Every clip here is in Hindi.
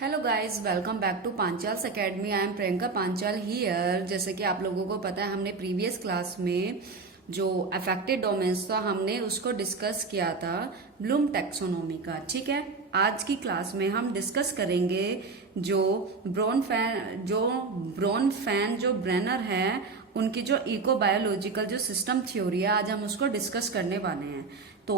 Hello guys, welcome back to Panchal's academy. I am Priyanka Panchal here. जैसे कि आप लोगों को पता है, हमने प्रीवियस क्लास में जो अफेक्टेड डोमेन्स था हमने उसको डिस्कस किया था ब्लूम टैक्सोनॉमी का। ठीक है, आज की क्लास में हम डिस्कस करेंगे जो ब्रॉन फैन जो ब्रेनर है उनकी जो इकोबायोलॉजिकल जो सिस्टम थ्योरी है, आज हम उसको डिस्कस करने वाले हैं। तो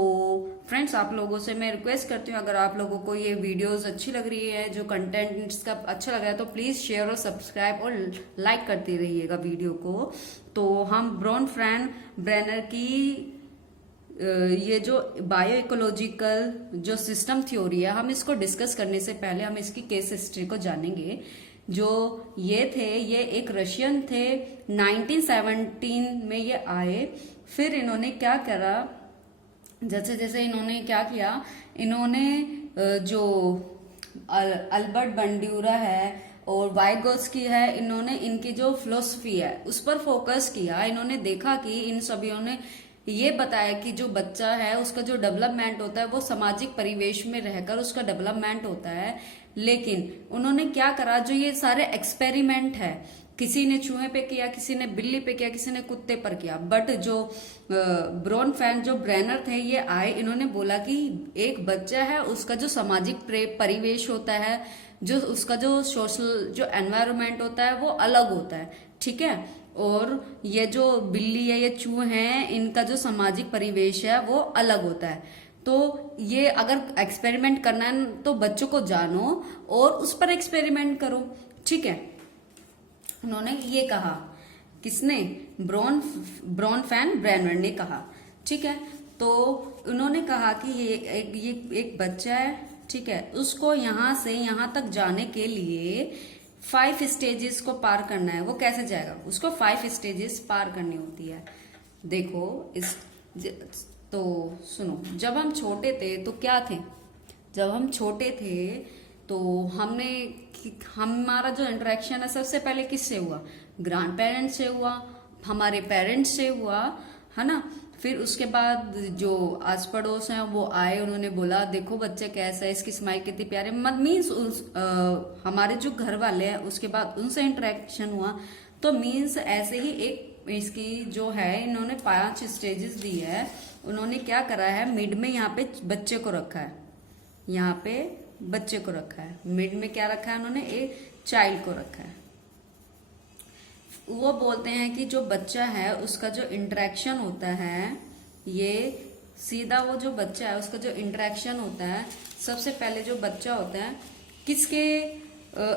फ्रेंड्स, आप लोगों से मैं रिक्वेस्ट करती हूँ, अगर आप लोगों को ये वीडियोस अच्छी लग रही है, जो कंटेंट इसका अच्छा लग रहा है, तो प्लीज शेयर और सब्सक्राइब और लाइक करते रहिएगा वीडियो को। तो हम ब्रॉन फैन ब्रेनर की ये जो बायो इकोलॉजिकल जो सिस्टम थ्योरी है, हम इसको डिस्कस करने से पहले हम इसकी केस हिस्ट्री को जानेंगे। जो ये एक रशियन थे। 1917 में ये आए। फिर इन्होंने क्या करा, जैसे जैसे इन्होंने क्या किया, इन्होंने जो अल्बर्ट बंड्यूरा है और वाइगोत्स्की है, इन्होंने इनकी जो फिलोसफी है उस पर फोकस किया। इन्होंने देखा कि इन सभी ने ये बताया कि जो बच्चा है उसका जो डेवलपमेंट होता है वो सामाजिक परिवेश में रहकर उसका डेवलपमेंट होता है। लेकिन उन्होंने क्या करा, जो ये सारे एक्सपेरिमेंट है, किसी ने चूहे पे किया, किसी ने बिल्ली पे किया, किसी ने कुत्ते पर किया, बट जो ब्रॉन फैन जो ब्रेनर थे ये आए, इन्होंने बोला कि एक बच्चा है, उसका जो सामाजिक परिवेश होता है, जो उसका जो सोशल जो एनवायरनमेंट होता है वो अलग होता है। ठीक है, और ये जो बिल्ली है, ये चूहे हैं, इनका जो सामाजिक परिवेश है वो अलग होता है। तो ये अगर एक्सपेरिमेंट करना है तो बच्चों को जानो और उस पर एक्सपेरिमेंट करो। ठीक है, उन्होंने ये कहा, किसने? ब्रॉन फैन ब्रेनर ने कहा। ठीक है, तो उन्होंने कहा कि ये एक बच्चा है, ठीक है, उसको यहां से यहां तक जाने के लिए 5 स्टेजेस को पार करना है। वो कैसे जाएगा? उसको 5 स्टेजेस पार करनी होती है। देखो तो सुनो, जब हम छोटे थे तो क्या थे, जब हम छोटे थे तो हमारा जो इंटरेक्शन है सबसे पहले किससे हुआ? ग्रैंड पेरेंट्स से हुआ, हमारे पेरेंट्स से हुआ, है ना। फिर उसके बाद जो आस पड़ोस हैं वो आए, उन्होंने बोला देखो बच्चे कैसा है, इसकी स्माइल कितनी प्यारी, मत मीन्स हमारे जो घर वाले हैं उसके बाद उनसे इंटरेक्शन हुआ। तो मीन्स ऐसे ही एक इसकी जो है, इन्होंने 5 स्टेजेस दी है। उन्होंने क्या करा है, मिड में यहाँ पे बच्चे को रखा है, यहाँ पे बच्चे को रखा है, मिड में क्या रखा है उन्होंने? एक चाइल्ड को रखा है। वो बोलते हैं कि जो बच्चा है उसका जो इंटरेक्शन होता है, ये सीधा वो जो बच्चा है उसका जो इंटरेक्शन होता है, सबसे पहले जो बच्चा होता है किसके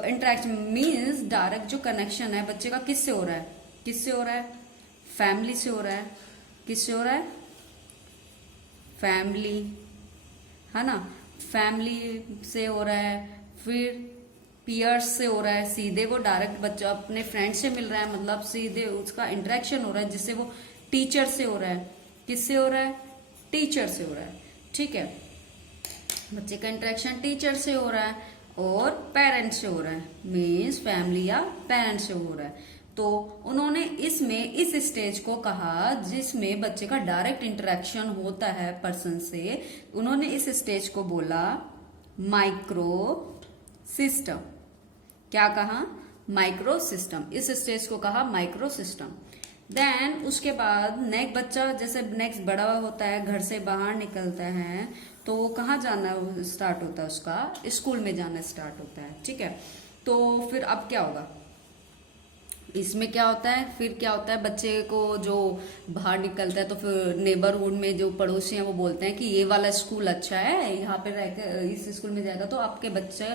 इंटरेक्शन मीन्स डायरेक्ट जो कनेक्शन है बच्चे का किससे हो रहा है? किससे हो रहा है? फैमिली से हो रहा है। किससे हो रहा है? फैमिली, है ना, फैमिली से हो रहा है। फिर पीयर्स से हो रहा है, सीधे वो डायरेक्ट बच्चा अपने फ्रेंड से मिल रहा है, मतलब सीधे उसका इंटरेक्शन हो रहा है, जिससे वो टीचर से हो रहा है। किससे हो रहा है? टीचर से हो रहा है। ठीक है, बच्चे का इंटरेक्शन टीचर से हो रहा है और पेरेंट्स से हो रहा है, मीन्स फैमिली या पेरेंट्स से हो रहा है। तो उन्होंने इसमें इस स्टेज को कहा जिसमें बच्चे का डायरेक्ट इंटरेक्शन होता है पर्सन से, उन्होंने इस स्टेज को बोला माइक्रो सिस्टम। क्या कहा? Micro system. इस स्टेज को कहा माइक्रो सिस्टम। देन उसके बाद नेक्स्ट बच्चा जैसे नेक्स्ट बड़ा होता है, घर से बाहर निकलता है, तो वो कहाँ जाना स्टार्ट होता है? उसका स्कूल में जाना स्टार्ट होता है। ठीक है, तो फिर अब क्या होगा इसमें? क्या होता है फिर? क्या होता है, बच्चे को जो बाहर निकलता है तो फिर नेबरहुड में जो पड़ोसी हैं वो बोलते हैं कि ये वाला स्कूल अच्छा है, यहाँ पे रहकर इस स्कूल में जाएगा तो आपके बच्चे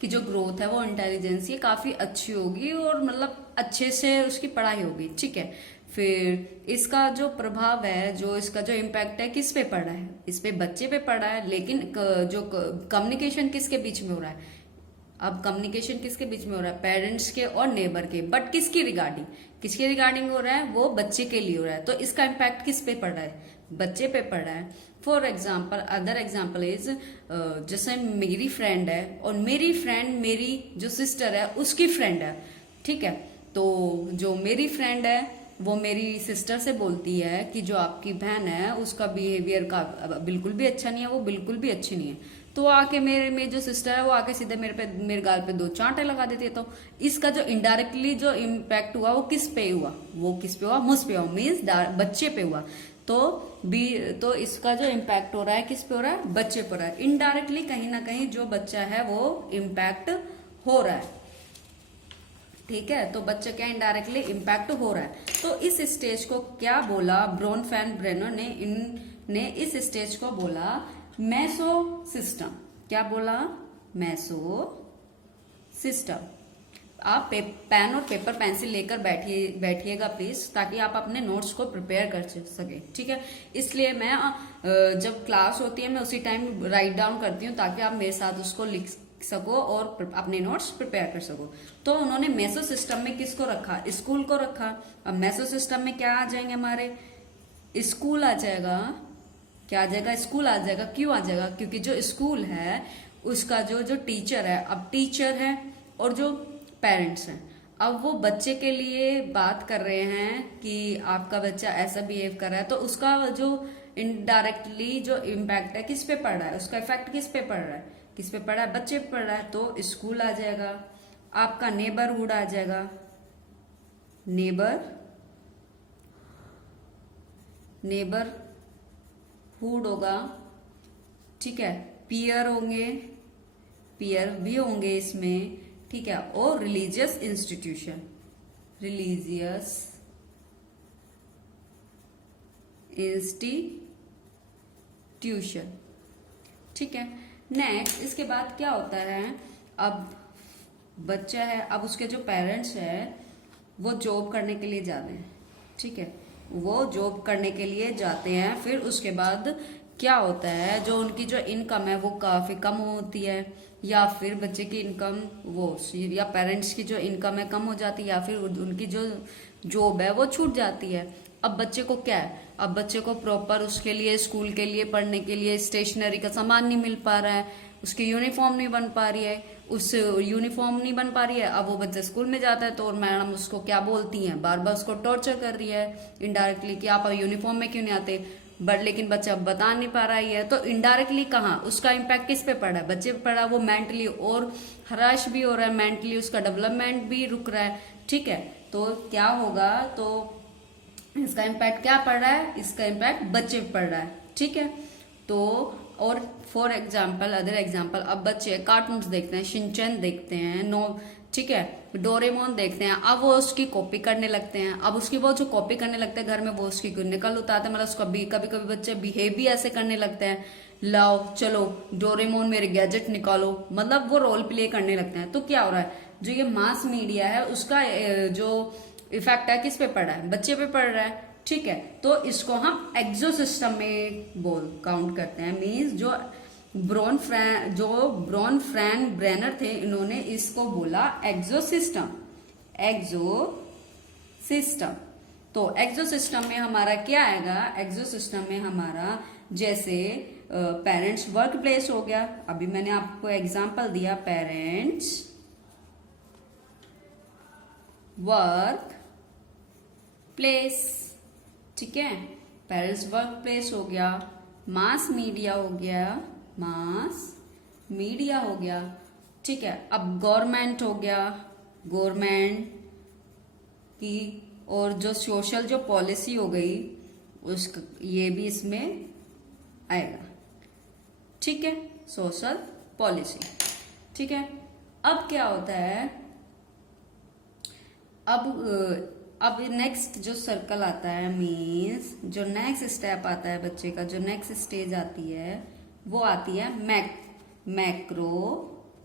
की जो ग्रोथ है वो इंटेलिजेंस ये काफी अच्छी होगी और मतलब अच्छे से उसकी पढ़ाई होगी। ठीक है, फिर इसका जो प्रभाव है, जो इसका जो इम्पैक्ट है, किस पे पड़ रहा है? इस पे बच्चे पे पड़ रहा है। लेकिन जो कम्युनिकेशन किसके बीच में हो रहा है? अब कम्युनिकेशन किसके बीच में हो रहा है? पेरेंट्स के और नेबर के। बट किसकी रिगार्डिंग? किसके रिगार्डिंग हो रहा है? वो बच्चे के लिए हो रहा है। तो इसका इम्पैक्ट किस पे पड़ रहा है? बच्चे पे पड़ रहा है। For example, other example is, जैसे मेरी फ्रेंड है और मेरी फ्रेंड मेरी जो सिस्टर है उसकी फ्रेंड है। ठीक है, तो जो मेरी फ्रेंड है वो मेरी सिस्टर से बोलती है कि जो आपकी बहन है उसका बिहेवियर का बिल्कुल भी अच्छा नहीं है, वो बिल्कुल भी अच्छी नहीं है। तो आके मेरे जो सिस्टर है वो आके सीधे मेरे गाल पे 2 चांटे लगा देती है। तो इसका जो इनडायरेक्टली जो इम्पैक्ट हुआ वो किस पे हुआ, वो किस पे हुआ, मुझ पे हुआ, मीन्स बच्चे पे हुआ। तो इसका जो इम्पैक्ट हो रहा है किस पे हो रहा है, बच्चे पर हो रहा है। इनडायरेक्टली कहीं ना कहीं जो बच्चा है वो इम्पैक्ट हो रहा है, ठीक है। तो बच्चे क्या इनडायरेक्टली इम्पैक्ट हो रहा है। तो इस स्टेज को क्या बोला ब्रोनफेन-ब्रेनर ने इस स्टेज को बोला मेसो सिस्टम। क्या बोला, मेसो सिस्टम। आप पेन और पेपर पेंसिल लेकर बैठिएगा प्लीज, ताकि आप अपने नोट्स को प्रिपेयर कर सके, ठीक है। इसलिए मैं जब क्लास होती है मैं उसी टाइम राइट डाउन करती हूँ, ताकि आप मेरे साथ उसको लिख सको और अपने नोट्स प्रिपेयर कर सको। तो उन्होंने मेसो सिस्टम में किसको रखा, स्कूल को रखा। अब मेसो सिस्टम में क्या आ जाएंगे हमारे, स्कूल आ जाएगा। क्या आ जाएगा, स्कूल आ जाएगा। क्यों आ जाएगा, क्योंकि जो स्कूल है उसका जो टीचर है, अब टीचर है और जो पेरेंट्स हैं, अब वो बच्चे के लिए बात कर रहे हैं कि आपका बच्चा ऐसा बिहेव कर रहा है, तो उसका जो इनडायरेक्टली जो इम्पैक्ट है किस पे पड़ रहा है, उसका इफेक्ट किस पे पड़ रहा है, किस पे पड़ रहा है, बच्चे पे पड़ रहा है। तो स्कूल आ जाएगा, आपका नेबरहुड आ जाएगा, नेबरहुड होगा, ठीक है। पीयर होंगे, पीयर भी होंगे इसमें, ठीक है। और रिलीजियस इंस्टीट्यूशन, रिलीजियस इंस्टीट्यूशन, ठीक है। नेक्स्ट इसके बाद क्या होता है, अब बच्चा है, अब उसके जो पेरेंट्स है वो जॉब करने के लिए जाते हैं, ठीक है। वो जॉब करने के लिए जाते हैं, फिर उसके बाद क्या होता है, जो उनकी जो इनकम है वो काफी कम होती है, या फिर बच्चे की इनकम वो या पेरेंट्स की जो इनकम है कम हो जाती है, या फिर उनकी जो जॉब है वो छूट जाती है। अब बच्चे को क्या है, अब बच्चे को प्रॉपर उसके लिए स्कूल के लिए पढ़ने के लिए स्टेशनरी का सामान नहीं मिल पा रहा है, उसकी यूनिफॉर्म नहीं बन पा रही है, उससे यूनिफॉर्म नहीं बन पा रही है। अब वो बच्चा स्कूल में जाता है तो मैडम उसको क्या बोलती हैं, बार बार उसको टॉर्चर कर रही है इनडायरेक्टली कि आप यूनिफॉर्म में क्यों नहीं आते, बट लेकिन बच्चा बता नहीं पा रहा है। तो इनडायरेक्टली कहाँ उसका इम्पैक्ट किस पे पड़ा है, बच्चे पे पड़ा। वो मेंटली और हराश भी हो रहा है, मेंटली उसका डेवलपमेंट भी रुक रहा है, ठीक है। तो क्या होगा, तो इसका इम्पैक्ट क्या पड़ रहा है, इसका इम्पैक्ट बच्चे पे पड़ रहा है, ठीक है। तो और फॉर एग्जाम्पल, अदर एग्जाम्पल, अब बच्चे कार्टून्स देखते हैं, शिनचैन देखते हैं, ठीक है, डोरेमोन देखते हैं, अब वो उसकी कॉपी करने लगते हैं। अब उसकी वो जो कॉपी करने लगते हैं घर में, वो उसकी निकल उतारते हैं, मतलब उसका भी कभी कभी बच्चे बिहेव भी ऐसे करने लगते हैं, लाओ चलो डोरेमोन मेरे गैजेट निकालो, मतलब वो रोल प्ले करने लगते हैं। तो क्या हो रहा है, जो ये मास मीडिया है उसका जो इफेक्ट है किस पे पड़ रहा है, बच्चे पे पड़ रहा है, ठीक है। तो इसको हम एक्सो सिस्टम में काउंट करते हैं। मीन्स जो ब्रोनफेन-ब्रेनर थे, इन्होंने इसको बोला एक्सो सिस्टम, एक्सो सिस्टम। तो एक्सो सिस्टम में हमारा क्या आएगा, एक्सो सिस्टम में हमारा जैसे पेरेंट्स वर्क प्लेस हो गया, अभी मैंने आपको एग्जांपल दिया, पेरेंट्स वर्क प्लेस, ठीक है, पेरेंट्स वर्क प्लेस हो गया, मास मीडिया हो गया, मास मीडिया हो गया, ठीक है। अब गवर्नमेंट हो गया, गवर्नमेंट की, और जो सोशल जो पॉलिसी हो गई उसका, ये भी इसमें आएगा, ठीक है, सोशल पॉलिसी, ठीक है। अब क्या होता है, अब नेक्स्ट जो सर्कल आता है, मीन्स जो नेक्स्ट स्टेप आता है बच्चे का, जो नेक्स्ट स्टेज आती है वो आती है मैक्रो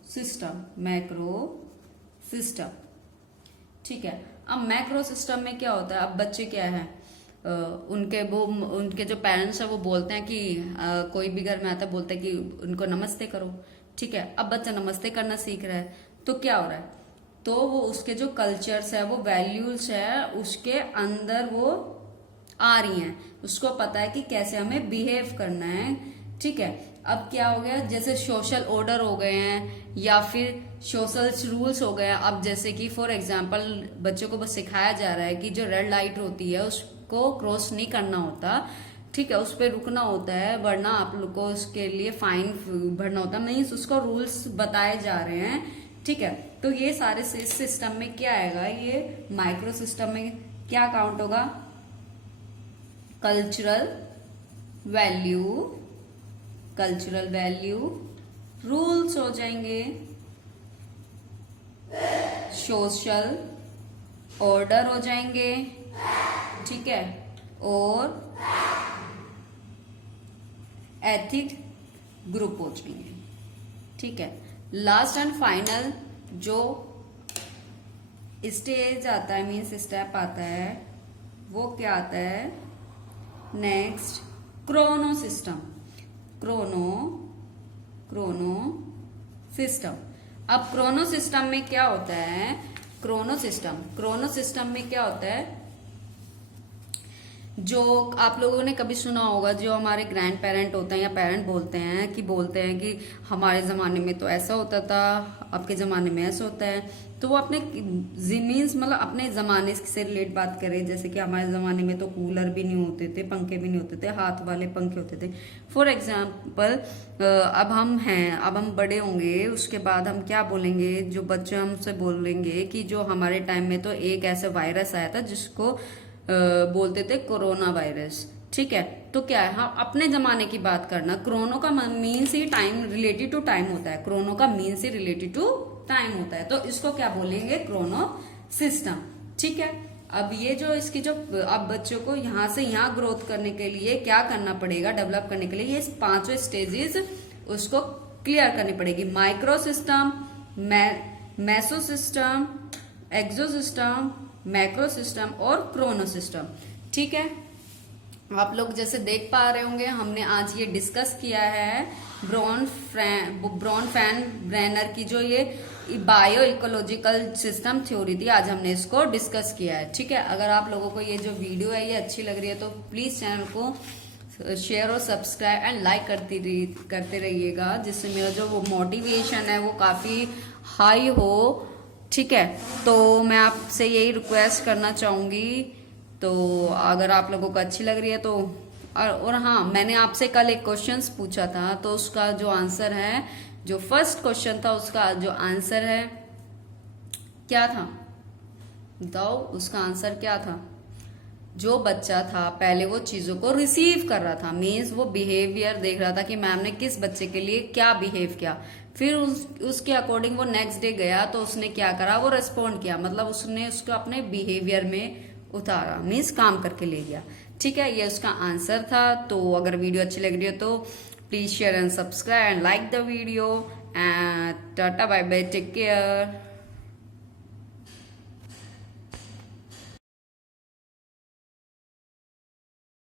सिस्टम, ठीक है। अब मैक्रो सिस्टम में क्या होता है, अब बच्चे क्या है, उनके जो पेरेंट्स है वो बोलते हैं कि कोई भी घर में आता है बोलते हैं कि उनको नमस्ते करो, ठीक है। अब बच्चा नमस्ते करना सीख रहा है, तो क्या हो रहा है, तो वो उसके जो कल्चर्स है, वो वैल्यूज है, उसके अंदर वो आ रही हैं, उसको पता है कि कैसे हमें बिहेव करना है, ठीक है। अब क्या हो गया, जैसे सोशल ऑर्डर हो गए हैं या फिर सोशल रूल्स हो गए हैं। अब जैसे कि फॉर एग्जांपल बच्चों को बस सिखाया जा रहा है कि जो रेड लाइट होती है उसको क्रॉस नहीं करना होता, ठीक है, उस पर रुकना होता है, वरना आप लोग को उसके लिए फाइन भरना होता है। मीन्स उसको रूल्स बताए जा रहे हैं, ठीक है। तो ये सारे सिस्टम में क्या आएगा, ये माइक्रो सिस्टम में क्या काउंट होगा, कल्चरल वैल्यू रूल्स हो जाएंगे, सोशल ऑर्डर हो जाएंगे, ठीक है, और एथिक ग्रुप हो जाएंगे, ठीक है। लास्ट एंड फाइनल जो स्टेज आता है, मीन्स स्टेप आता है, वो क्या आता है, next Chrono system. Chrono system. अब क्रोनो सिस्टम में क्या होता है, क्रोनो सिस्टम में क्या होता है, जो आप लोगों ने कभी सुना होगा, जो हमारे ग्रैंड पेरेंट होते हैं या पेरेंट बोलते हैं कि हमारे ज़माने में तो ऐसा होता था, आपके ज़माने में ऐसा होता है। तो वो अपने मीन्स मतलब अपने ज़माने से रिलेट बात करें, जैसे कि हमारे ज़माने में तो कूलर भी नहीं होते थे, पंखे भी नहीं होते थे, हाथ वाले पंखे होते थे। फॉर एग्जाम्पल अब हम बड़े होंगे, उसके बाद हम क्या बोलेंगे, जो बच्चे हमसे बोलेंगे कि जो हमारे टाइम में तो एक ऐसा वायरस आया था जिसको बोलते थे कोरोना वायरस, ठीक है। तो क्या है, हम अपने जमाने की बात करना, क्रोनो का मीन्स ही टाइम, रिलेटेड टू टाइम होता है, क्रोनो का मीन्स ही रिलेटेड टू टाइम होता है, तो इसको क्या बोलेंगे, क्रोनो सिस्टम, ठीक है। अब ये जो इसकी जो अब बच्चों को यहाँ से यहाँ ग्रोथ करने के लिए क्या करना पड़ेगा, डेवलप करने के लिए ये 5 स्टेजेस उसको क्लियर करनी पड़ेगी, माइक्रो सिस्टम, मेसो सिस्टम, एक्सो सिस्टम, मैक्रो सिस्टम और क्रोनो सिस्टम, ठीक है। आप लोग जैसे देख पा रहे होंगे, हमने आज ये डिस्कस किया है ब्रॉन-फैन ब्रेनर की जो ये बायो इकोलॉजिकल सिस्टम थ्योरी थी, आज हमने इसको डिस्कस किया है, ठीक है। अगर आप लोगों को ये जो वीडियो है ये अच्छी लग रही है तो प्लीज चैनल को शेयर और सब्सक्राइब एंड लाइक करते रहिएगा, जिससे मेरा जो वो मोटिवेशन है वो काफी हाई हो, ठीक है। तो मैं आपसे यही रिक्वेस्ट करना चाहूंगी, तो अगर आप लोगों को अच्छी लग रही है तो और हाँ, मैंने आपसे कल एक क्वेश्चन पूछा था, तो उसका जो आंसर है, जो फर्स्ट क्वेश्चन था उसका जो आंसर है क्या था, बताओ उसका आंसर क्या था। जो बच्चा था पहले वो चीजों को रिसीव कर रहा था, मीन्स वो बिहेवियर देख रहा था कि मैम ने किस बच्चे के लिए क्या बिहेव किया, फिर उसके अकॉर्डिंग वो नेक्स्ट डे गया तो उसने क्या करा, वो रेस्पॉन्ड किया, मतलब उसने उसको अपने बिहेवियर में उतारा, मीन्स काम करके ले गया, ठीक है। ये उसका आंसर था। तो अगर वीडियो अच्छी लग रही है तो please share and subscribe and like the video and tata bye bye, take care.